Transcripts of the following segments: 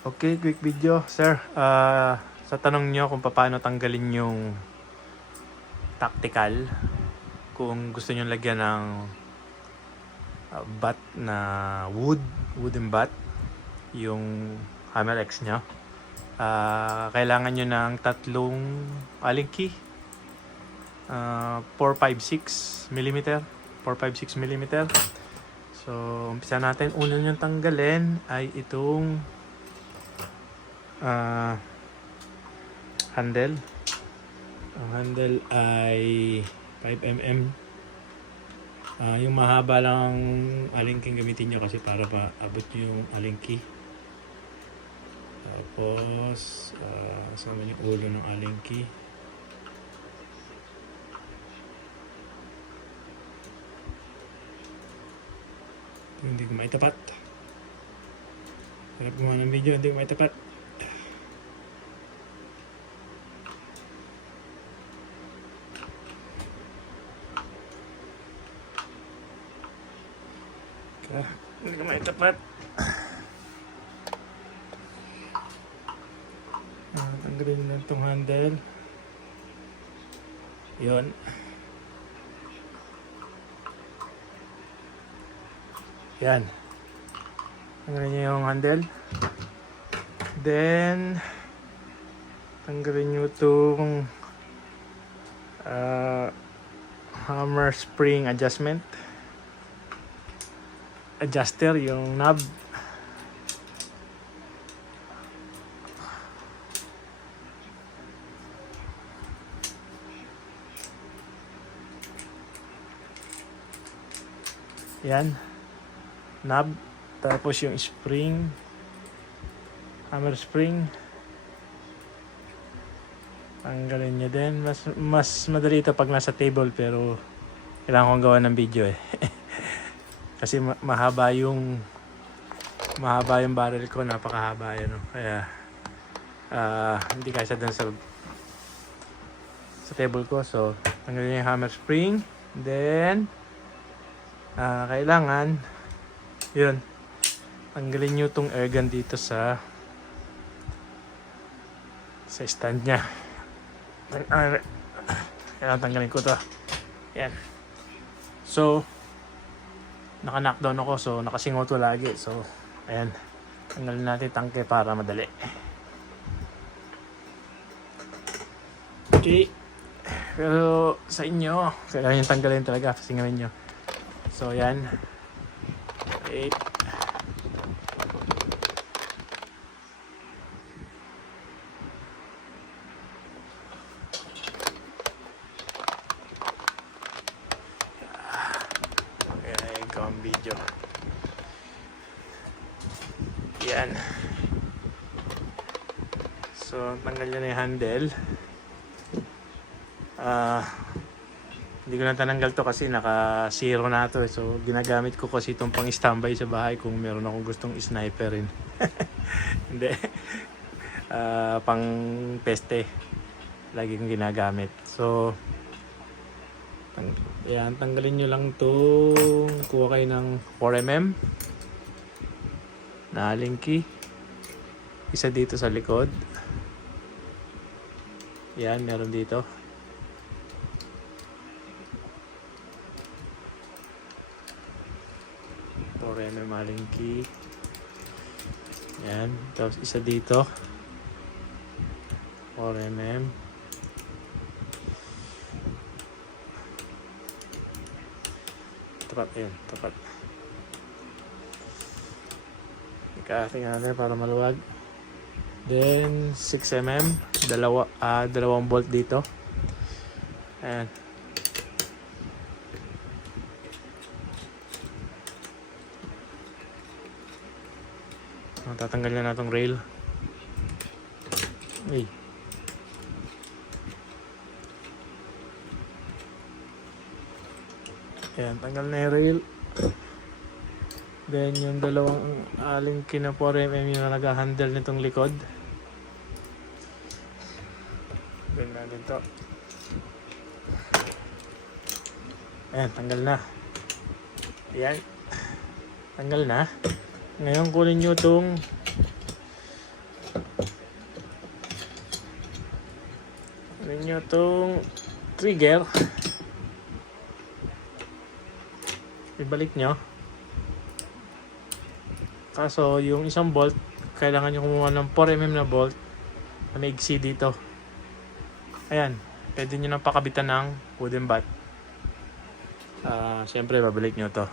Okay, quick video, sir. Sa tanong nyo kung paano tanggalin yung tactical, kung gusto nyo lagyan ng bat na wooden bat, yung Hammer X nyo, kailangan nyo ng tatlong Allen key, 456 mm. So, umpisa natin. Una nyo tanggalin ay itong handle. Ang handle ay 5mm. Yung mahaba lang Allen key gamitin nyo kasi para paabot yung Allen key. Tapos sama yung ulo ng Allen key. Hindi ko maitapat. Harap gumawa ng video, hindi ko maitapat. Hindi ko maitapat. Tanggalin na itong handle. Yun. Yan. Tanggalin nyo yung handle. Then, tanggalin nyo itong hammer spring adjustment. Adjuster, yung knob. Yan. Knob. Tapos yung spring. Hammer spring. Tanggalin nyo din. Mas madali ito pag nasa table, pero kailangan kong gawa ng video eh. Kasi mahaba yung barrel ko, napakahaba yan, no? Kaya hindi kasya dun sa table ko. So tanggalin yung hammer spring. Then kailangan yun, tanggalin nyo tong air gun dito sa stand nya. Kailangan tanggalin ko to. Yan. So naka-knockdown ako, so nakasingaw to lagi. So ayan, tanggalin natin tangke para madali. Okay. Pero sa inyo, kailangan yung tanggalin talaga, singawin nyo. So ayan. Okay. Ang video. Yan. So, tanggal nyo na yung handle. Hindi ko na tananggal to kasi naka-zero na to. So, ginagamit ko kasi itong pang standby sa bahay kung meron akong gustong sniperin. Hindi. Pang peste. Lagi kong ginagamit. So, yan, tanggalin nyo lang itong kuha kayo ng 4mm na Allen key. Isa dito sa likod. Yan, meron dito. Allen key. Yan, tapos isa dito 4mm. Tapat, yun, tapat. Tingnan natin para maluwag. Then 6mm, dalawang bolt dito. Ayan. Tatanggal na natong rail. Ay. Ayan, tanggal na yung rail. Then yung dalawang Allen key na 4mm yung nag-handle nitong likod. Then natin to. Ayan, tanggal na. Ayan. Tanggal na. Ngayon kunin nyo itong Kunin nyo itong trigger. Ibalik nyo. Kaso yung isang bolt, kailangan nyo kumuha ng 4mm na bolt na may igsi dito. Ayan, pwede nyo nang pakabitan ng wooden bat. Siyempre, babalik nyo to.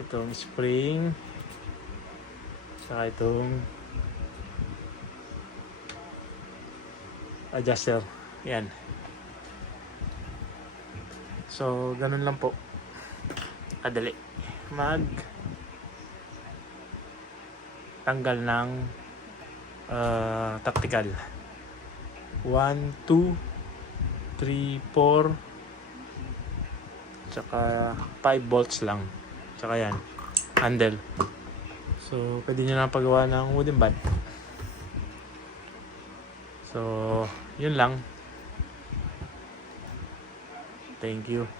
Itong spring. Saka itong adjuster. Yan. So, ganun lang po. Kadali. Tanggal ng tactical. 1, 2, 3, 4, tsaka 5 bolts lang. Tsaka yan, handle. So, pwede nyo na pagawa ng wooden bat. So, yun lang. Thank you.